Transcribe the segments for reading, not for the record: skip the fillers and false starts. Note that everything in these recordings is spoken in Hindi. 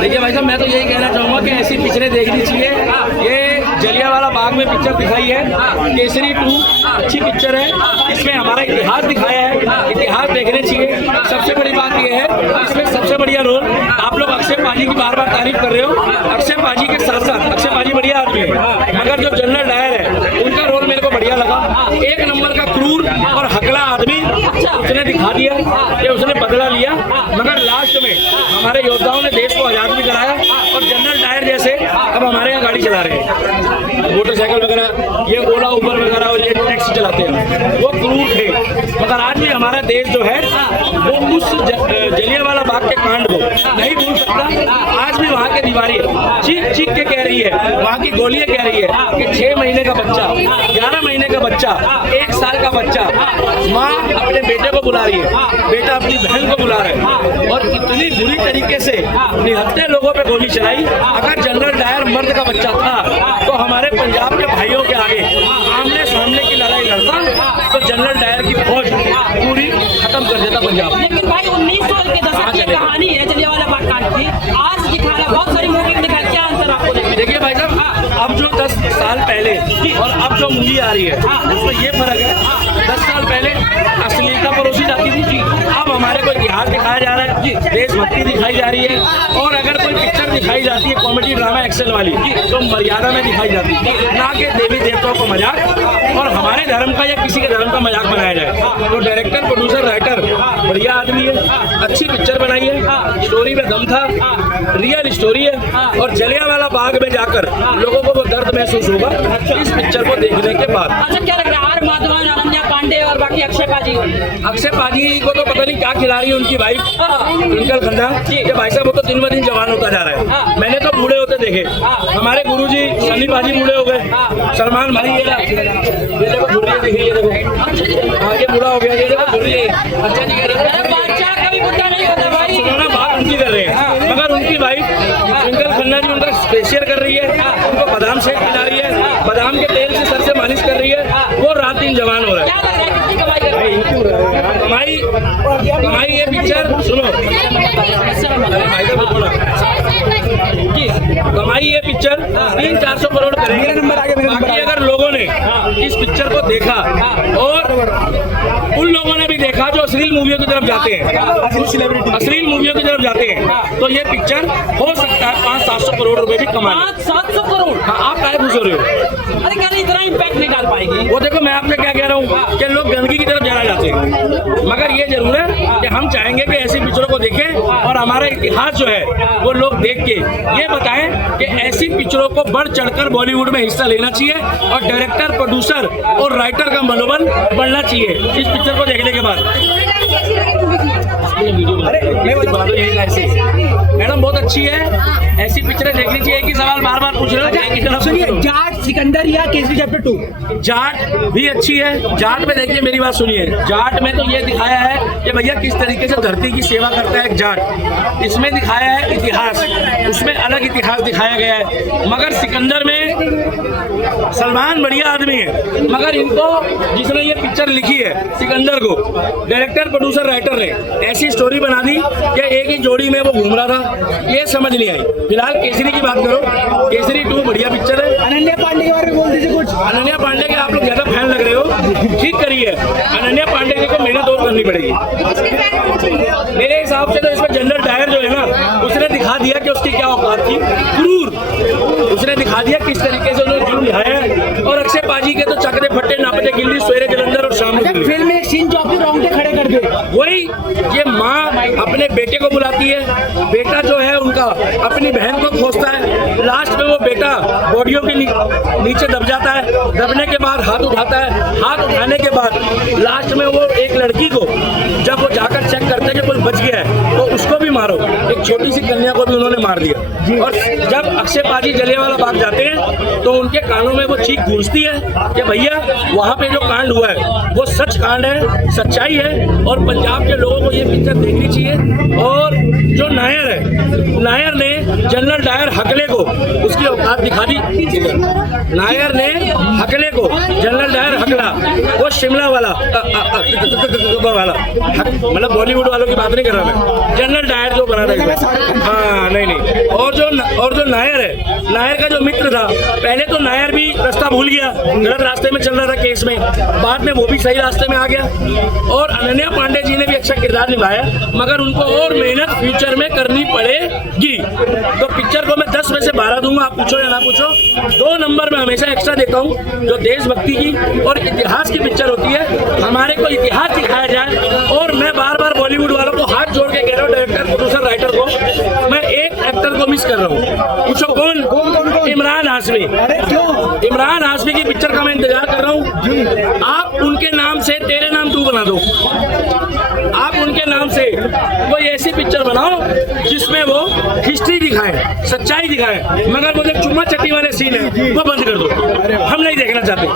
देखिए भाई साहब, मैं तो यही कहना चाहूँगा कि ऐसी पिक्चरें देखनी चाहिए। ये जलियांवाला बाग में पिक्चर दिखाई है, केसरी 2 अच्छी पिक्चर है। इसमें हमारा इतिहास दिखाया है, इतिहास देखने चाहिए। सबसे बड़ी बात यह है, इसमें सबसे बढ़िया रोल, आप लोग अक्षय पाजी की बार बार तारीफ कर रहे हो। अक्षय पाजी के साथ साथ, अक्षय पाजी बढ़िया आदमी है, मगर जो जनरल डायर है उनका रोल मेरे को बढ़िया लगा। एक नंबर का क्रूर और हकला आदमी उसने दिखा दिया कि उसने बदला लिया, मगर लास्ट में हमारे योद्धाओं ने देश को आजाद भी कराया। और जनरल डायर जैसे अब हमारे यहाँ गाड़ी चला रहे हैं, मोटरसाइकिल वगैरह, ये ओला उबर वगैरह और ये टैक्सी चलाते हैं, वो क्रूर थे। मगर आज भी हमारा देश जो है वो उस जलियांवाला बाग के कांड को नहीं भूल सकता। आज भी वहाँ के दीवारें चीख चीख के कह रही है, वहाँ की गोलियां कह रही है कि 6 महीने का बच्चा, 11 महीने का बच्चा, 1 साल का बच्चा, माँ अपने बेटे को बुला रही है, बेटा अपनी बहन को बुला रहा है, और इतनी बुरी तरीके से निहत्थे लोगों पे गोली चलाई। अगर जनरल डायर मर्द का बच्चा था तो हमारे पंजाब के भाइयों के आगे आमने सामने की लड़ाई लड़ता तो जनरल डायर की फौज पूरी खत्म कर देता पंजाब। लेकिन भाई 1900 के दशक की कहानी है जलियांवाला बाग कांड की, आज दिखाना बहुत सारी मूवी में दिखाया, क्या अंतर आपको देखिए भाई साहब, अब जो 10 साल पहले और अब जो मूवी आ रही है उसमें ये फर्क है। 10 साल पहले अश्लीलता परोसी जाती थी, अब हमारे को इतिहास दिखाया जा रहा है, देशभक्ति दिखाई जा रही है। और अगर कोई पिक्चर दिखाई जाती है कॉमेडी ड्रामा एक्शन वाली तो मर्यादा में दिखाई जाती है, ना कि देवी देवताओं को मजाक और हमारे धर्म का या किसी के धर्म का मजाक बनाया जाए। तो डायरेक्टर, प्रोड्यूसर, राइटर बढ़िया आदमी है, अच्छी पिक्चर बनाई है, स्टोरी में दम था, रियल स्टोरी है। और जलियांवाला बाग में जाकर लोगों को वो दर्द महसूस होगा इस पिक्चर को देखने के बाद। अच्छा, क्या लग रहा है आर माधवन, अनन्या पांडे और बाकी अक्षय पाजी? अक्षय पाजी को तो पता नहीं क्या खिला रही है उनकी वाइफ ट्विंकल खन्ना कि भाई साहब वो तो दिन ब दिन जवान होता जा रहा है। मैंने तो बूढ़े होते देखे, हमारे गुरुजी सनी पाजी बूढ़े हो गए, सलमान भाई ये देखो बूढ़ी दिख रही है, देखो आगे बूढ़ा हो गया, ये देखो बूढ़ी है। अच्छा जी कह रहे हैं बादशाह कभी बुढ़ा नहीं होता भाई, सुनो बात उनकी कर रहे हैं, मगर उनकी वाइफ ट्विंकल खन्ना जी उनका फेशियल कर रही है, उनको बादाम शेक खिला रही है, बादाम के तेल से सर से मालिश कर रही है, वो रात दिन जवान हो रहा है। कमाई ये पिक्चर सुनो, कमाई ये पिक्चर 300-400 करोड़ करेगी। बाकी अगर लोगों ने इस पिक्चर को देखा और उन लोगों ने भी देखा जो अश्लील मूवियों की तरफ जाते हैं, अश्लील मूवियों की तरफ जाते हैं, तो ये पिक्चर हो सकता है 500-700 करोड़ रुपए भी कमा ले। 500-700 करोड़? आप काहे पूछ रहे हो? अरे क्या नहीं, इतना इम्पैक्ट नहीं डाल पाएगी वो। देखो मैं आपसे क्या कह रहा हूँ कि लोग गंदगी की तरफ जाना चाहते हैं, मगर ये जरूर है कि हम चाहेंगे कि ऐसी पिक्चरों को देखें और हमारा इतिहास जो है वो लोग देख के ये बताएं कि ऐसी पिक्चरों को बढ़ चढ़कर बॉलीवुड में हिस्सा लेना चाहिए और डायरेक्टर, प्रोड्यूसर और राइटर का मनोबल बढ़ना चाहिए इस पिक्चर को देखने के बाद। मैडम बहुत अच्छी है, ऐसी पिक्चरें देखनी चाहिए। एक ही सवाल बार बार पूछ रहे हो। सुनिए, जाट, सिकंदर या केसरी चैप्टर 2? जाट भी अच्छी है। जाट में देखिए, मेरी बात सुनिए, जाट में तो ये दिखाया है कि भैया किस तरीके से धरती की सेवा करता है एक जाट। इसमें दिखाया है इतिहास, उसमें अलग इतिहास दिखाया गया है। मगर सिकंदर में सलमान बढ़िया आदमी है, मगर इनको जिसने ये पिक्चर लिखी है सिकंदर को, डायरेक्टर, प्रोड्यूसर, राइटर ने ऐसी स्टोरी बना दी कि एक ही जोड़ी में वो घूम रहा था, ये समझ नहीं आई। फिलहाल केसरी की बात करो, केसरी 2 बढ़िया पिक्चर है। अनन्या पांडे के बारे में बोल दीजिए कुछ। अनन्या पांडे के आप लोग ज्यादा फैन लग रहे हो, ठीक करिए। अनन्या पांडे जी को मेहनत और करनी पड़ेगी। मेरे हिसाब से तो इसमें जनरल डायर जो है ना, उसने दिखा दिया कि उसकी क्या औकात थी, क्रूर। उसने दिखा दिया किस तरीके से उन्होंने जुर्म निभाया है। और अक्षय पाजी के तो चकरे फट्टे नापते गिल्ली, सवेरे जलंधर और शाम को फिल्म में एक सीन जो आपके रोंगटे खड़े कर दे, वही ये माँ अपने बेटे को बुलाती है, बेटा जो है उनका अपनी बहन को खोजता है, लास्ट में वो बेटा बॉडियों के नीचे दब जाता है, दबने के बाद हाथ उठाता है, हाथ उठाने के बाद लास्ट में वो एक लड़की को जब वो जाकर चेक करते हैं कि कोई बच गया है तो उसको भी मारो, एक छोटी सी कन्या को भी उन्होंने मार दिया। और जब अक्षय पाजी जलियांवाला बाग जाते हैं तो उनके कानों में वो चीख गूंजती है कि भैया वहाँ पे जो कांड हुआ है वो सच कांड है, सच्चाई है। और पंजाब के लोगों को ये पिक्चर देखनी चाहिए। और जो नायर है, नायर ने जनरल डायर हकले को उसकी औकात दिखा दी। नायर ने हकले को, जनरल डायर हकला, वो शिमला वाला मतलब बॉलीवुड वालों की बात नहीं कर रहा मैं, जनरल डायर जो बना रहे थे। हाँ नहीं और जो नायर है, नायर का जो मित्र था, पहले तो नायर भी रास्ता भूल गया, गलत रास्ते में चल रहा था केस में, बाद में वो भी सही रास्ते में आ गया। और अनन्या पांडे जी ने भी अच्छा किरदार निभाया, मगर उनको और मेहनत फ्यूचर में करनी पड़ेगी। तो पिक्चर को मैं 10 में से 12 दूंगा, आप पूछो या ना पूछो। 2 नंबर में हमेशा एक्स्ट्रा देता हूँ, जो देशभक्ति की और इतिहास की पिक्चर होती है, हमारे को इतिहास दिखाया जाए। और मैं बार बार बॉलीवुड वालों को हाथ जोड़ के कह रहा हूँ, डायरेक्टर, प्रोड्यूसर, राइटर को, मैं एक एक्टर को मिस कर रहा हूँ। पूछो कौन? इमरान हाशमी। अरे क्यों? इमरान हाशमी की पिक्चर का मैं इंतजार कर रहा हूँ। आप उनके नाम से तेरे नाम तू बना दो, आप उनके नाम से कोई ऐसी पिक्चर बनाओ जिसमें वो हिस्ट्री दिखाए, सच्चाई दिखाए, मगर वो जो चुम्मा चट्टी वाले सीन है वो बंद कर दो। हम नहीं देखना चाहते।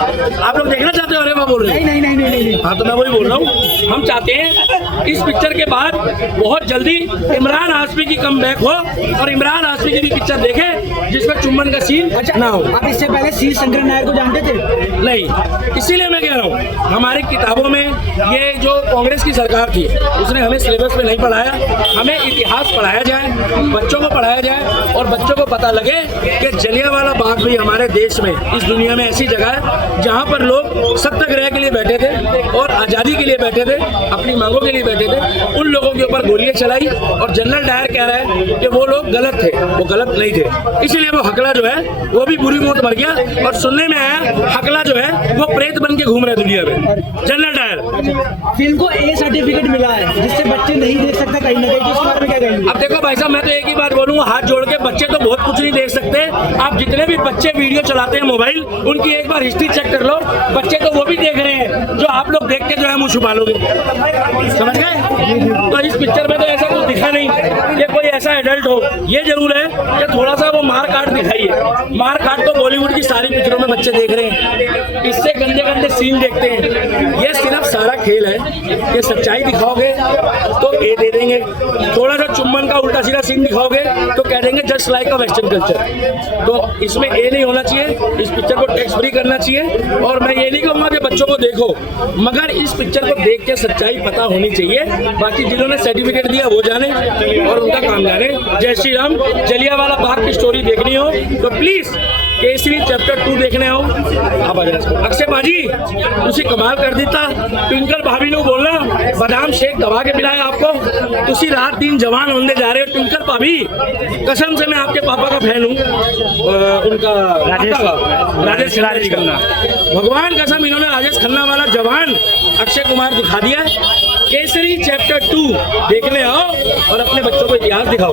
आप लोग देखना चाहते हो? अरे मैं बोल रहे हैं नहीं। हाँ, तो मैं वही बोल रहा हूँ। हम चाहते हैं इस पिक्चर के बाद बहुत जल्दी इमरान हाशमी की कमबैक हो और इमरान हाशमी की भी पिक्चर देखे जिसमें चुम्बन का सीन ना हो। आप इससे पहले सी शंकर नायर को जानते थे? नहीं, इसीलिए मैं कह रहा हूँ, हमारी किताबों में ये जो कांग्रेस की सरकार थी उसने हमें सिलेबस में नहीं पढ़ाया। हमें इतिहास पढ़ाया जाए, बच्चों को पढ़ाया जाए और बच्चों को पता लगे कि जलियांवाला बाग भी हमारे देश में, इस दुनिया में ऐसी जगह है जहाँ पर लोग सत्याग्रह के लिए बैठे थे और आज़ादी के लिए बैठे थे, अपनी मांगों के लिए बैठे थे। उन लोगों के ऊपर गोलियां चलाई और जनरल डायर कह रहा है कि वो लोग गलत थे, वो गलत नहीं थे। इसलिए वो हकला जो है वो भी बुरी मौत मर गया। और सुनने में आया हकला जो है वो प्रेत बन के घूम रहे दुनिया में। जनरल डायर फिल्म को ए सर्टिफिकेट मिला है जिससे बच्चे नहीं देख सकते कहीं ना कहीं, तो इसके बारे में क्या कहेंगे? अब देखो भाई साहब, मैं तो एक ही बात बोलूंगा, हाथ जोड़ के, बच्चे तो बहुत कुछ नहीं देख सकते। आप जितने भी बच्चे वीडियो चलाते हैं मोबाइल, उनकी एक बार हिस्ट्री चेक कर लो। बच्चे तो वो भी देख रहे हैं जो आप लोग देख के जो है मुंह छुपा लोगे, समझ गए? तो इस पिक्चर में तो ऐसा कुछ दिखा नहीं कि कोई ऐसा एडल्ट हो। ये जरूर है कि थोड़ा सा वो मार काट दिखाई है। मार काट तो बॉलीवुड की सारी पिक्चरों में बच्चे देख रहे हैं, इससे गंदे गंदे सीन देखते हैं। ये सिर्फ सारा खेल है कि सच्चाई दिखाओगे तो ए दे देंगे, थोड़ा सा चुम्बन का उल्टा सीधा सीन दिखाओगे तो कह देंगे just like a western culture. तो इसमें ए नहीं होना चाहिए, इस पिक्चर को टैक्स फ्री करना चाहिए। और मैं ये नहीं कहूँगा कि बच्चों को देखो, मगर इस पिक्चर को देख के सच्चाई पता होनी चाहिए। बाकी जिन्होंने सर्टिफिकेट दिया वो जाने और उनका काम जाने। जय श्री राम। जलियांवाला बाग की स्टोरी देखनी हो तो प्लीज केसरी चैप्टर 2 देखने हो आप आ जाओ। अक्षय बाजी तुसी कमाल कर दिता, ट्विंकल भाभी ने बोलना बादाम शेक दबा के पिलाया आपको, तुसी रात दिन जवान होने जा रहे हो। ट्विंकल भाभी कसम से मैं आपके पापा का फैन हूँ, उनका राजेश खन्ना, भगवान कसम इन्होंने राजेश खन्ना वाला जवान अक्षय कुमार दिखा दिया। केसरी चैप्टर 2 देखने आओ और अपने बच्चों को इतिहास दिखाओ।